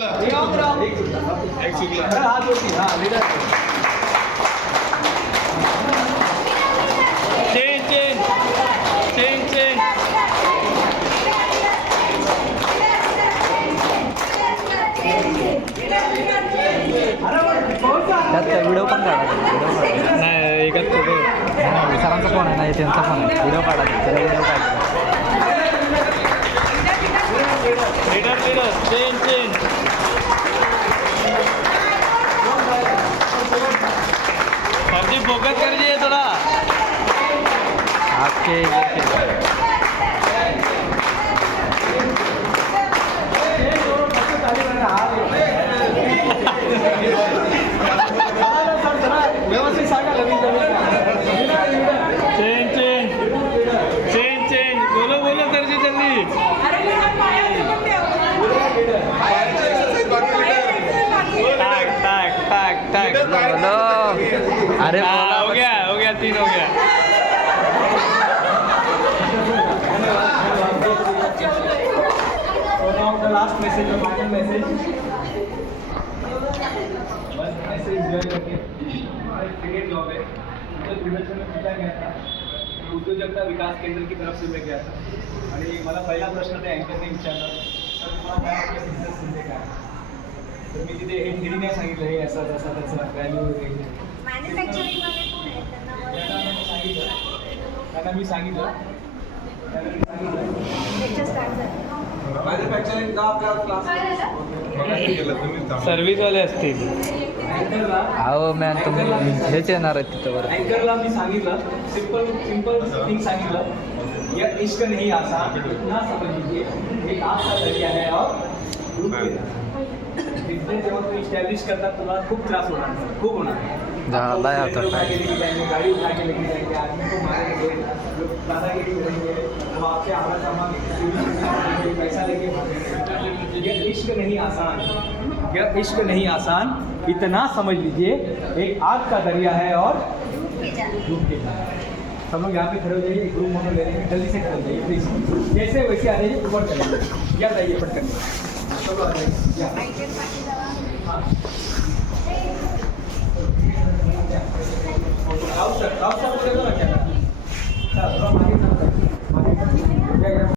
एक चुकला हात होती हा leader change change change change त्यात काय व्हिडिओ पण काढायचा नाही एकच फोटो सरांचा फोन आहे नाही त्यांचा फोन आहे व्हिडिओ काढायचा त्याला व्हिडिओ काढायचा लीडर लीडर चेंज चेंज फर्जी फोकस कर दिए थोड़ा आपके व्यवस्थित सांगा चेंज चेंज चेंज चेंज बोलो बोलो जल्दी जल्दी टैग टैग टैग टैग बोलो अरे हो गया 3 हो गया लास्ट मैसेज फाइनल मैसेज बस मैसेज जो है क्रिकेट जॉब है तो प्रोडक्शन में पूछा गया था उद्योजकता विकास केंद्र की तरफ से मैं गया था आणि मला पहिला प्रश्न त्या अँकरने विचारला तर तुम्हाला काय आपल्या बिझनेस म्हणजे काय तर मी तिथे हे थेरी नाही सांगितलं हे असं तसं त्याचं व्हॅल्यू त्यांना मी सांगितलं सर्व्हिसवाले असतील अहो मॅम तुम्ही हेच येणार आहे तिथं बरं अँकरला मी सांगितलं सिंपल थिंग सांगितलं यह इश्क नहीं आसान इतना समझ लीजिए एक आपका जरिया है और बिझनेस जेव्हा तुम्ही इस्टॅब्लिश करतात तुम्हाला खूप त्रास होणार खूप होणार झाला आता काय गाड़ी उठा के लेके जाएंगे आदमी को मारेंगे लोग दादागिरी करेंगे वो आपसे आधा सामान पैसा लेके भागेंगे यह इश्क नहीं आसान यह इश्क नहीं आसान इतना समझ लीजिए एक आग का दरिया है और डूब के सब लोग यहाँ पे खड़े हो जाइए एक रूम मोटर ले लेंगे जल्दी से खड़े हो जाइए प्लीज जैसे वैसे आ जाइए ऊपर चलेंगे या जाइए पट करने चलो आ जाइए